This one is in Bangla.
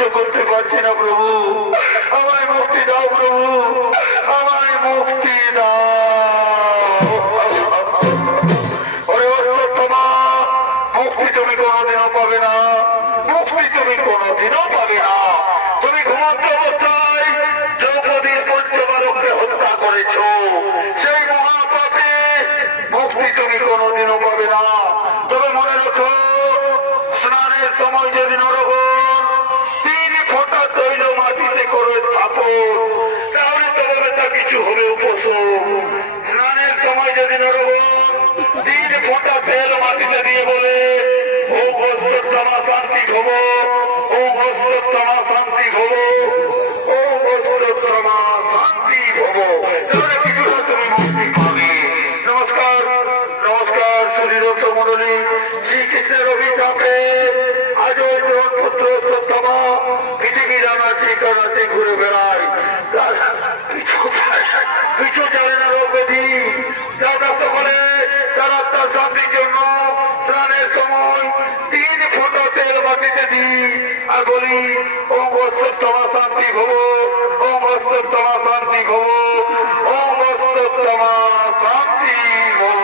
সহ্য করতে পারছি না প্রভু, আমায় মুক্তি দাও প্রভু, আমায় মুক্তি দাও। ওরে অশ্বত্থামা, মুক্তি তুমি কোনোদিনও পাবে না, মুক্তি তুমি কোনোদিনও পাবে না। তুমি ঘুমন্ত অবস্থায় দ্রৌপদীর পঞ্চবালককে হত্যা করেছ, সেই মহাপাপে মুক্তি তুমি কোনোদিনও পাবে না। তবে মনে রাখো, স্নানের সময় যদি নরগণ 3 ফোঁটা তৈল মাটিতে করে স্থাপন, তাহলে তবে তা কিছু হবে উপশম। স্নানের সময় যদি নরগণ 3 ফোঁটা তেল মাটিতে দিয়ে বলে, ও অশ্বত্থামা শান্তি ভব, ও অশ্বত্থামা শান্তি ভব, ও অশ্বত্থামা শান্তি ভব, তাহলে কিছুটা তুমি মুক্তি পাবে। নমস্কার, নমস্কার শ্রীরথ মন্ডলী। শ্রীকৃষ্ণের অভিশাপে আজ ওই পুত্র অশ্বত্থামা পৃথিবীর আনাচে কানাচে ঘুরে বেড়ায়, কিছু জানে না রোগব্যাধি। দাদা সকলে তার আত্মার শান্তির জন্য স্নানের সময় 3 ফোঁটা তেল মাটিতে দিই আর বলি, ওম অশ্বত্থামা শান্তি ভব, ওম অশ্বত্থামা শান্তি ভব, ওম অশ্বত্থামা শান্তি ভব।